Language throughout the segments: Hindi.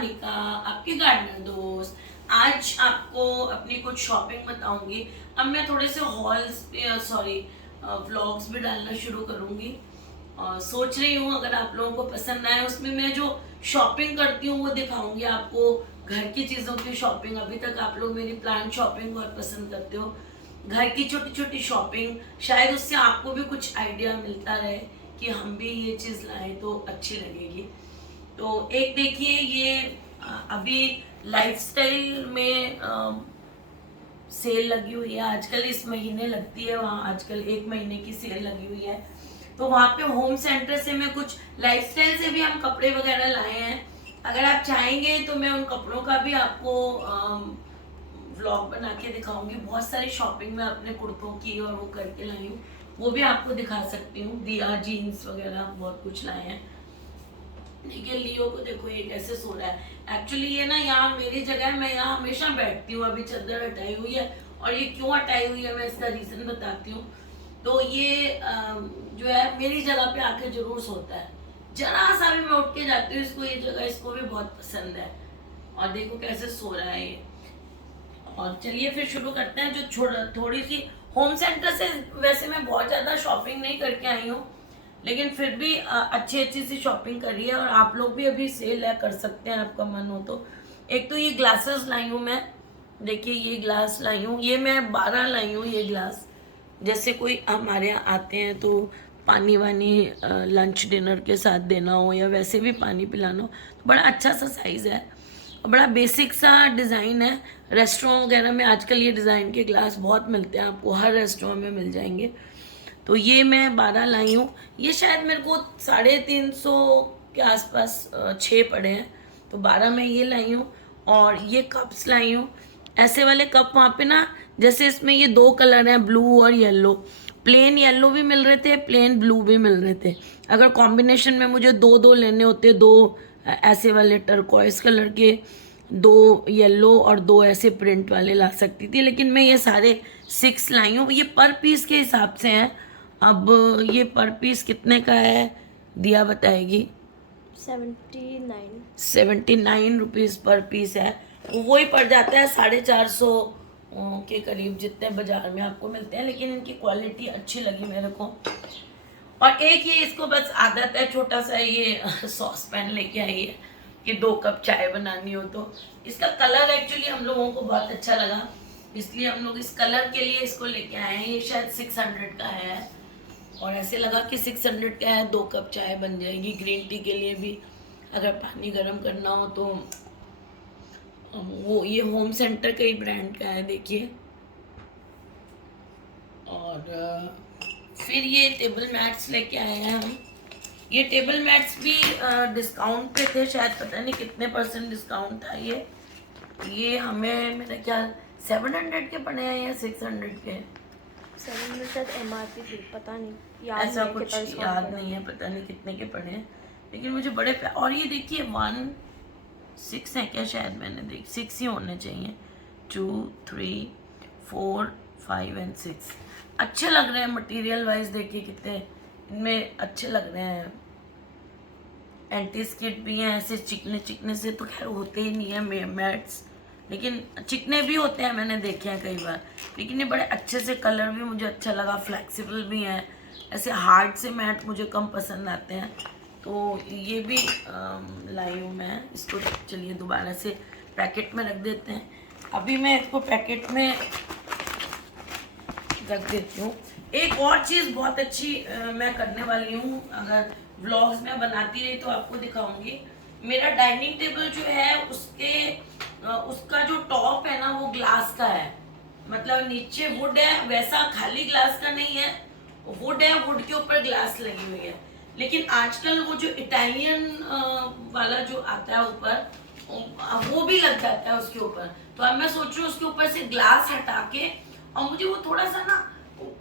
मोनिका, आपकी गार्डनर दोस्त। आज आपको अपनी कुछ शॉपिंग बताऊंगी। अब मैं थोड़े से हॉल्स सॉरी व्लॉग्स भी डालना शुरू करूंगी। सोच रही हूँ अगर आप लोगों को पसंद आए, उसमें मैं जो शॉपिंग करती हूँ वो दिखाऊंगी आपको। घर की चीज़ों की शॉपिंग, अभी तक आप लोग मेरी प्लांट शॉपिंग बहुत पसंद करते हो। घर की छोटी छोटी शॉपिंग, शायद उससे आपको भी कुछ आइडिया मिलता रहे कि हम भी ये चीज़ लाएं तो अच्छी लगेगी। तो एक देखिए ये अभी लाइफस्टाइल में सेल लगी हुई है। आजकल इस महीने लगती है, वहाँ आजकल 1 महीने की सेल लगी हुई है। तो वहाँ पे होम सेंटर से मैं कुछ लाइफस्टाइल से भी हम कपड़े वगैरह लाए हैं। अगर आप चाहेंगे तो मैं उन कपड़ों का भी आपको व्लॉग बना के दिखाऊंगी। बहुत सारी शॉपिंग में अपने कुर्तों की और वो करके लाई हूँ, वो भी आपको दिखा सकती हूँ। दिया जीन्स वगैरह बहुत कुछ लाए हैं। देखिए लियो को देखो, ये कैसे सो रहा है। एक्चुअली ये ना यहाँ मेरी जगह है, मैं यहाँ हमेशा बैठती हूँ। अभी चादर हटाई हुई है, और ये क्यों हटाई हुई है मैं इसका रीजन बताती हूँ। तो ये जो है मेरी जगह पे आके जरूर सोता है। जरा सा भी मैं उठ के जाती हूँ, इसको ये जगह इसको भी बहुत पसंद है। और देखो कैसे सो रहा है ये। और चलिए फिर शुरू करते हैं। जो थोड़ी सी होम सेंटर से वैसे मैं बहुत ज़्यादा शॉपिंग नहीं करके आई हूँ, लेकिन फिर भी अच्छी अच्छी सी शॉपिंग करी है। और आप लोग भी अभी सेल है, कर सकते हैं आपका मन हो तो। एक तो ये ग्लासेस लाई हूँ मैं। देखिए ये ग्लास लाई हूँ, ये मैं 12 लाई हूँ ये ग्लास। जैसे कोई हमारे यहाँ आते हैं तो पानी वानी लंच डिनर के साथ देना हो, या वैसे भी पानी पिलाना हो, तो बड़ा अच्छा सा साइज़ है और बड़ा बेसिक सा डिज़ाइन है। रेस्टोरेंट वगैरह में आजकल ये डिज़ाइन के ग्लास बहुत मिलते हैं, आपको हर रेस्टोरेंट में मिल जाएंगे। तो ये मैं 12 लाई हूँ। ये शायद मेरे को 350 के आसपास 6 पड़े हैं, तो 12 में ये लाई हूँ। और ये कप्स लाई हूँ, ऐसे वाले कप। वहाँ पे ना जैसे इसमें ये 2 कलर हैं, ब्लू और येलो। प्लेन येलो भी मिल रहे थे, प्लेन ब्लू भी मिल रहे थे। अगर कॉम्बिनेशन में मुझे दो दो लेने होते, दो ऐसे वाले टर्कोइस कलर के, 2 येलो और 2 ऐसे प्रिंट वाले ला सकती थी, लेकिन मैं ये सारे 6 लाई हूँ। ये पर पीस के हिसाब से हैं। अब ये पर पीस कितने का है दिया बताएगी। 79। 79 रुपीज़ पर पीस है। वही पड़ जाता है 450 के करीब, जितने बाजार में आपको मिलते हैं। लेकिन इनकी क्वालिटी अच्छी लगी मेरे को। और एक ये इसको बस आदत है, छोटा सा ये सॉस पैन लेके आई है कि 2 कप चाय बनानी हो तो। इसका कलर एक्चुअली हम लोगों को बहुत अच्छा लगा, इसलिए हम लोग इस कलर के लिए इसको लेके आए हैं। ये शायद 600 का है, और ऐसे लगा कि 600 का है, 2 कप चाय बन जाएगी। ग्रीन टी के लिए भी अगर पानी गर्म करना हो तो। वो ये होम सेंटर का ही ब्रांड का है, देखिए। और फिर ये टेबल मैट्स लेके आए हैं हम। ये टेबल मैट्स भी डिस्काउंट पे थे, शायद पता नहीं कितने % डिस्काउंट था। ये हमें मेरा ख्याल 700 के पड़े हैं या 600 के। 700 शायद MRP थी, पता नहीं, याद ऐसा नहीं कुछ कितना डिस्काउंट याद पड़ा। नहीं है, पता नहीं कितने के पड़े हैं, लेकिन मुझे बड़े और ये देखिए 1 6 है क्या, शायद मैंने 6 ही होने चाहिए। 2 3 4 5 एंड 6 अच्छे लग रहे हैं मटेरियल वाइज। देखिए कितने इनमें अच्छे लग रहे हैं। एंटी स्किड भी हैं, ऐसे चिकने चिकने से तो खैर होते ही नहीं है मैट्स, लेकिन चिकने भी होते हैं, मैंने देखे हैं कई बार। लेकिन ये बड़े अच्छे से, कलर भी मुझे अच्छा लगा, फ्लेक्सिबल भी हैं। ऐसे हार्ड से मैट मुझे कम पसंद आते हैं, तो ये भी लाई हूँ मैं। इसको चलिए दोबारा से पैकेट में रख देते हैं। अभी मैं इसको पैकेट में रख देती हूँ। एक और चीज़ बहुत अच्छी मैं करने वाली हूँ, अगर व्लॉग्स में बनाती रही तो आपको दिखाऊंगी। मेरा डाइनिंग टेबल जो है उसका जो टॉप है ना वो ग्लास का है। मतलब नीचे वुड है, वैसा खाली ग्लास का नहीं है, वुड है, वुड के ऊपर ग्लास लगी हुई है। लेकिन आजकल वो जो इटालियन वाला जो आता है ऊपर, वो भी लग जाता है उसके ऊपर। तो अब मैं सोच रही हूँ उसके ऊपर से ग्लास हटा के, और मुझे वो थोड़ा सा ना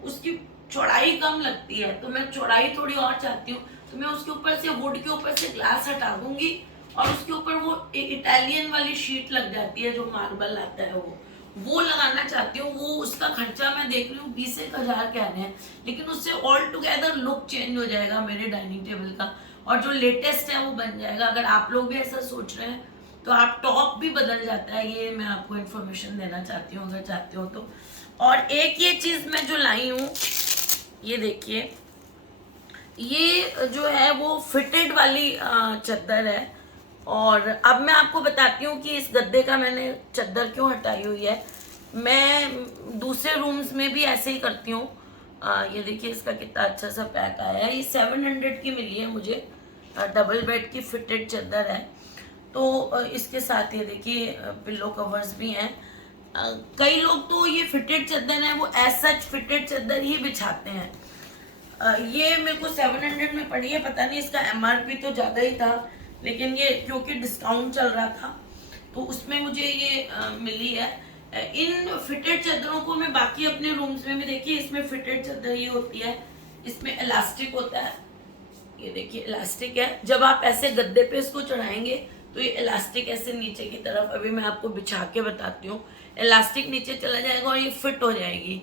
उसकी चौड़ाई कम लगती है, तो मैं चौड़ाई थोड़ी और चाहती हूँ। तो मैं उसके ऊपर से, वुड के ऊपर से ग्लास हटा दूंगी, और उसके ऊपर वो इटालियन वाली शीट लग जाती है जो मार्बल आता है, वो लगाना चाहती हूँ। वो उसका खर्चा मैं देख रही हूँ 20-1 हज़ार कह रहे हैं, लेकिन उससे ऑल टुगेदर लुक चेंज हो जाएगा मेरे डाइनिंग टेबल का, और जो लेटेस्ट है वो बन जाएगा। अगर आप लोग भी ऐसा सोच रहे हैं तो आप टॉप भी बदल जाता है, ये मैं आपको इन्फॉर्मेशन देना चाहती हूँ अगर चाहते हो तो। और एक ये चीज़ मैं जो लाई हूँ, ये देखिए, ये जो है वो फिटेड वाली चादर है। और अब मैं आपको बताती हूँ कि इस गद्दे का मैंने चादर क्यों हटाई हुई है। मैं दूसरे रूम्स में भी ऐसे ही करती हूँ। ये देखिए इसका कितना अच्छा सा पैक आया है, ये 700 की मिली है मुझे, डबल बेड की फिटेड चादर है। तो इसके साथ ये देखिए पिल्लो कवर्स भी हैं। कई लोग तो ये फिटेड चादर है वो एज सच फिटेड चादर ही बिछाते हैं। ये मेरे को 700 में पड़ी है, पता नहीं इसका एमआरपी तो ज़्यादा ही था, लेकिन ये क्योंकि डिस्काउंट चल रहा था तो उसमें मुझे ये मिली है। इन फिटेड चादरों को मैं बाकी अपने रूम्स में भी देखिए, इसमें फिटेड चादर ये होती है, इसमें इलास्टिक होता है, ये देखिए इलास्टिक है। जब आप ऐसे गद्दे पे इसको चढ़ाएंगे तो ये इलास्टिक ऐसे नीचे की तरफ, अभी मैं आपको बिछा के बताती हूँ, इलास्टिक नीचे चला जाएगा और ये फिट हो जाएगी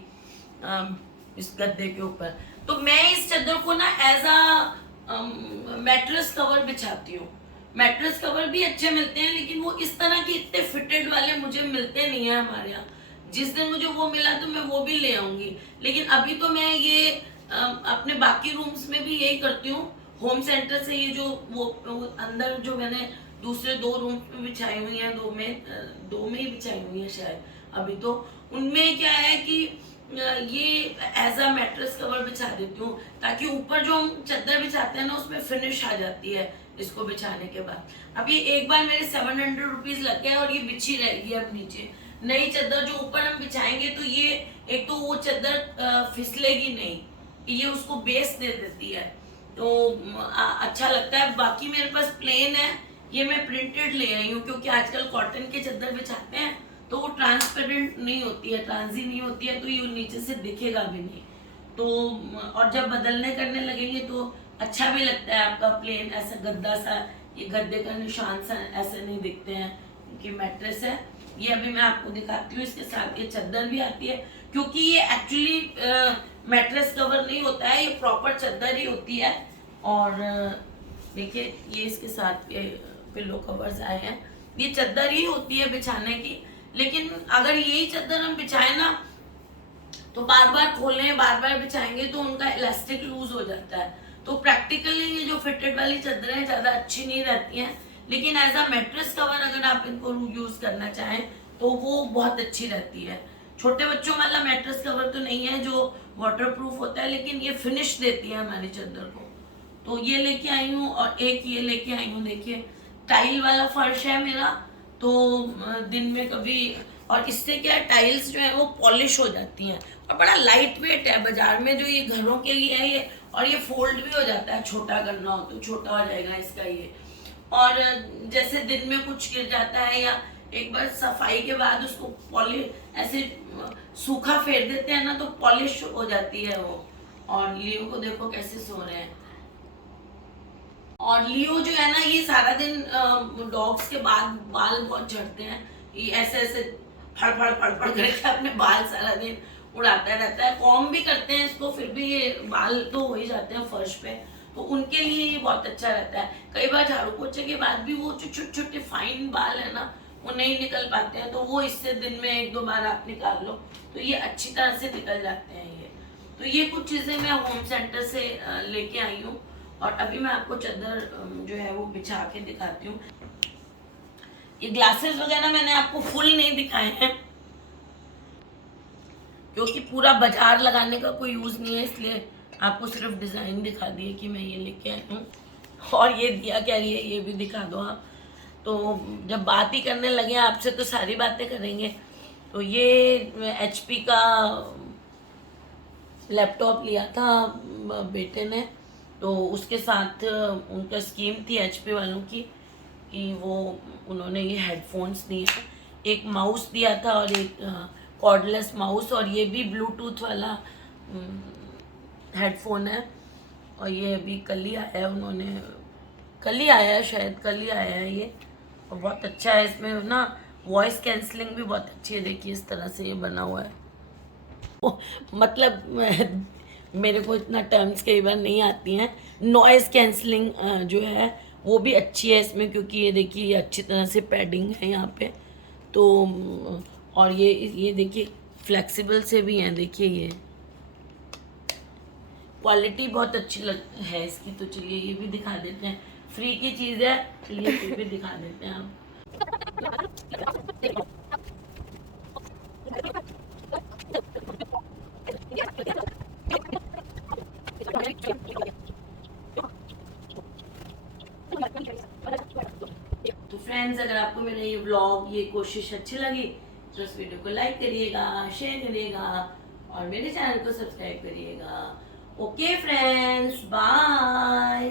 इस गद्दे के ऊपर। तो मैं इस चादर को ना एज अ मैट्रेस कवर बिछाती हूँ। मैट्रेस कवर भी अच्छे मिलते हैं, लेकिन वो इस तरह के इतने फिटेड वाले मुझे मिलते नहीं है हमारे यहाँ। जिस दिन मुझे वो मिला तो मैं वो भी ले आऊंगी, लेकिन अभी तो मैं ये अपने बाकी रूम्स में भी यही करती हूँ। होम सेंटर से ये जो वो अंदर जो मैंने दूसरे 2 रूम में बिछाई हुई हैं, 2 में ही बिछाई हुई है शायद अभी तो, उनमें क्या है कि ये एज अ मैट्रेस कवर बिछा देती हूँ, ताकि ऊपर जो हम चादर बिछाते हैं ना उसमें फिनिश आ जाती है इसको बिछाने के बाद। अब ये एक बार मेरे 700 रुपीज लग गए और ये बिछी रहेगी अब नीचे। नई चादर जो ऊपर हम बिछाएंगे तो ये एक तो वो चादर फिसलेगी नहीं, ये उसको बेस दे देती है, तो अच्छा लगता है। बाकी मेरे पास प्लेन है, ये मैं प्रिंटेड ले आई हूँ, क्योंकि आजकल कॉटन के चादर बिछाते हैं तो वो ट्रांसपेरेंट नहीं होती है, ट्रांसी नहीं होती है, तो ये नीचे से दिखेगा भी नहीं। तो और जब बदलने करने लगेंगे तो अच्छा भी लगता है, आपका प्लेन ऐसा गद्दा सा, ये गद्दे का निशान सा ऐसे नहीं दिखते हैं कि मैट्रेस है। ये अभी मैं आपको दिखाती हूँ, इसके साथ ये चादर भी आती है, क्योंकि ये एक्चुअली मैट्रेस कवर नहीं होता है, ये प्रॉपर चादर ही होती है। और देखिए ये इसके साथ ये पिल्लो कवर्स आए हैं, ये चादर ही होती है बिछाने की। लेकिन अगर यही चादर हम बिछाए ना तो बार बार खोलें बार बार बिछाएंगे तो उनका इलास्टिक लूज हो जाता है। तो प्रैक्टिकली ये जो फिटेड वाली चादरें ज़्यादा अच्छी नहीं रहती हैं, लेकिन एज अ मैट्रेस कवर अगर आप इनको यूज़ करना चाहें तो वो बहुत अच्छी रहती है। छोटे बच्चों वाला मैट्रेस कवर तो नहीं है जो वाटरप्रूफ होता है, लेकिन ये फिनिश देती है हमारी चादर को। तो ये लेके आई हूँ, और एक ये लेके आई हूँ, देखिए टाइल वाला फर्श है मेरा, तो दिन में कभी, और इससे क्या है टाइल्स जो है वो पॉलिश हो जाती हैं, और बड़ा लाइट वेट है। बाजार में जो ये घरों के लिए है ये, और ये फोल्ड भी हो जाता है, छोटा करना हो तो छोटा हो जाएगा इसका ये। और जैसे दिन में कुछ गिर जाता है या एक बार सफाई के बाद उसको पॉलिश ऐसे सूखा फेर देते हैं ना तो पॉलिश हो जाती है वो। और लियो को देखो कैसे सो रहे हैं। और लियो जो है ना ये सारा दिन डॉग्स के बाल बहुत झड़ते हैं, ये ऐसे ऐसे फड़ फड़ करके अपने बाल सारा दिन उड़ाता रहता है। कॉम भी करते हैं इसको, फिर भी ये बाल तो हो ही जाते हैं फर्श पे, तो उनके लिए ये बहुत अच्छा रहता है। कई बार झाड़ू पोछे के बाद भी वो जो छोटे छोटे फाइन बाल है ना वो नहीं निकल पाते हैं, तो वो इससे दिन में 1-2 बार आप निकाल लो तो ये अच्छी तरह से निकल जाते हैं ये। तो ये कुछ चीज़ें मैं होम सेंटर से लेके आई हूँ, और अभी मैं आपको चादर जो है वो बिछा के दिखाती हूँ। ये ग्लासेस वगैरह मैंने आपको फुल नहीं दिखाए हैं, क्योंकि पूरा बाजार लगाने का कोई यूज़ नहीं है, इसलिए आपको सिर्फ डिज़ाइन दिखा दिए कि मैं ये लेके आई हूँ। और ये दिया क्या रही है ये भी दिखा दो आप। तो जब बात ही करने लगे आपसे तो सारी बातें करेंगे। तो ये HP का लैपटॉप लिया था बेटे ने, तो उसके साथ उनका स्कीम थी HP वालों की कि वो उन्होंने ये हेडफोन्स दिए, एक माउस दिया था और एक कॉर्डलेस माउस, और ये भी ब्लूटूथ वाला हेडफोन है। और ये अभी कल ही आया है, उन्होंने कल ही आया है, शायद कल ही आया है ये, और बहुत अच्छा है। इसमें ना वॉइस कैंसलिंग भी बहुत अच्छी है, देखिए इस तरह से ये बना हुआ है। मतलब मेरे को इतना टर्म्स कई बार नहीं आती हैं। नॉइज़ कैंसलिंग जो है वो भी अच्छी है इसमें, क्योंकि ये देखिए ये अच्छी तरह से पैडिंग है यहाँ पे। तो और ये देखिए फ्लेक्सिबल से भी हैं, देखिए ये क्वालिटी बहुत अच्छी है इसकी। तो चलिए ये भी दिखा देते हैं, फ्री की चीज़ है, चलिए ये भी दिखा देते हैं आप। तो फ्रेंड्स, अगर आपको मेरा ये व्लॉग, ये कोशिश अच्छी लगी तो इस वीडियो को लाइक करिएगा, शेयर करिएगा और मेरे चैनल को सब्सक्राइब करिएगा। Okay friends, bye.